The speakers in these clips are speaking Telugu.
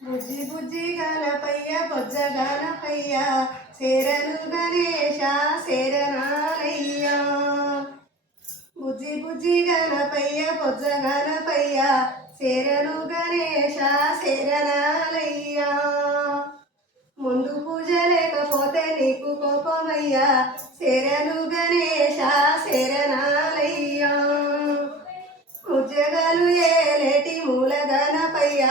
బుజ్జి బుజ్జి గణపయ్య బొజ్జ గణపయ్య శరణు గణేశ శరణాలయ్య. బుజ్జి బుజ్జి గణపయ్య బొజ్జ గణపయ్య శరణు గణేశ శరణాలయ్య. ముందు పూజ లేకపోతే నీకు కోపమయ్యా శరణు గణేశ శరణాలయ్య. ఉద్యోగాలు ఏలేటి మూల గణపయ్య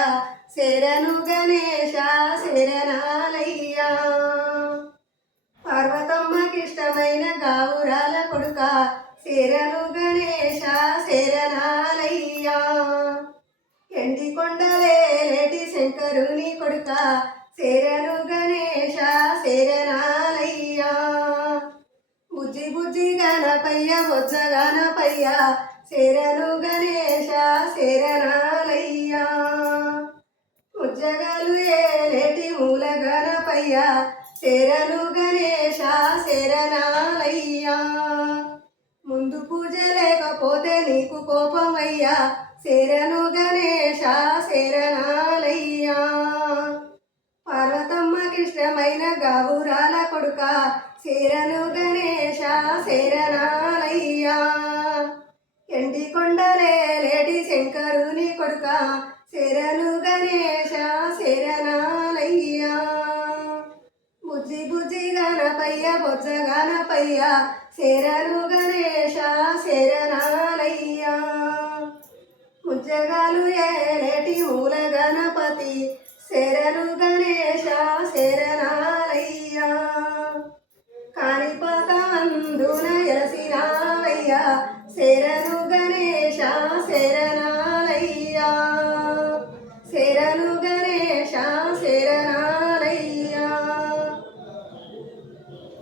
శరణు గణేశ శరణాలయ్య. పార్వతమ్మకిష్టమైన గావురాల కొడుక శరణు గణేశ శరణాలయ్య. ఎండి కొండలేటి శంకరుని కొడుక శరణు గణేశ శరణాలయ్య. బుజ్జి బుజ్జి గణపయ్య బొజ్జ గణపయ్య శరణు గణేశ శరణాలయ్య. ఉద్యోగాలు ఏలేటి మూల గణపయ్య శరణు గణేశ శరణాలయ్య. ముందు పూజ లేకపోతే నీకు కోపమయ్యా శరణు గణేశ శరణాలయ్య. పార్వతమ్మకిష్టమైన గావురాల కొడుక శరణు గణేశ శరణాలయ్య. ఎండి కొండలేటి శంకరుని కొడుక శరణు గణేశ శరణాలయ్య. బుజ్జి బుజ్జి గణపయ్య బొజ్జ గణపయ్య శరణు గణేశ శరణాలయ్య. ఉద్యోగాలు ఏలేటి మూల గణపతి శరణు